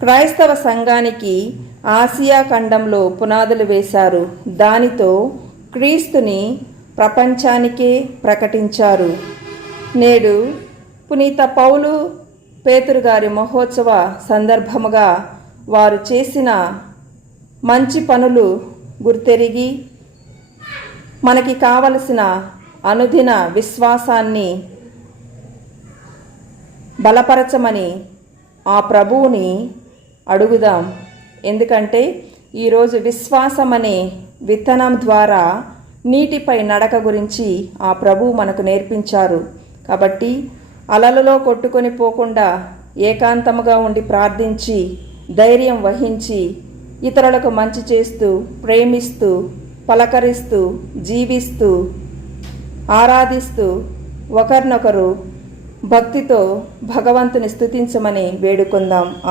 క్రైస్తవ సంఘానికి ఆసియా ఖండంలో పునాదులు వేశారు. దానితో క్రీస్తుని ప్రపంచానికే ప్రకటించారు. నేడు పునీత పౌలు పేతురు గారి మహోత్సవ సందర్భముగా వారు చేసిన మంచి పనులు గుర్తెరిగి మనకి కావలసిన అనుదిన విశ్వాసాన్ని బలపరచమని ఆ ప్రభువుని అడుగుదాం. ఎందుకంటే ఈరోజు విశ్వాసం అనే విత్తనం ద్వారా నీటిపై నడక గురించి ఆ ప్రభువు మనకు నేర్పించారు. కాబట్టి అలలలో కొట్టుకొని పోకుండా ఏకాంతముగా ఉండి ప్రార్థించి ధైర్యం వహించి ఇతరులకు మంచి చేస్తూ ప్రేమిస్తూ పలకరిస్తూ జీవిస్తూ ఆరాధిస్తూ ఒకరినొకరు భక్తితో భగవంతుని స్తుతించమని వేడుకుందాం.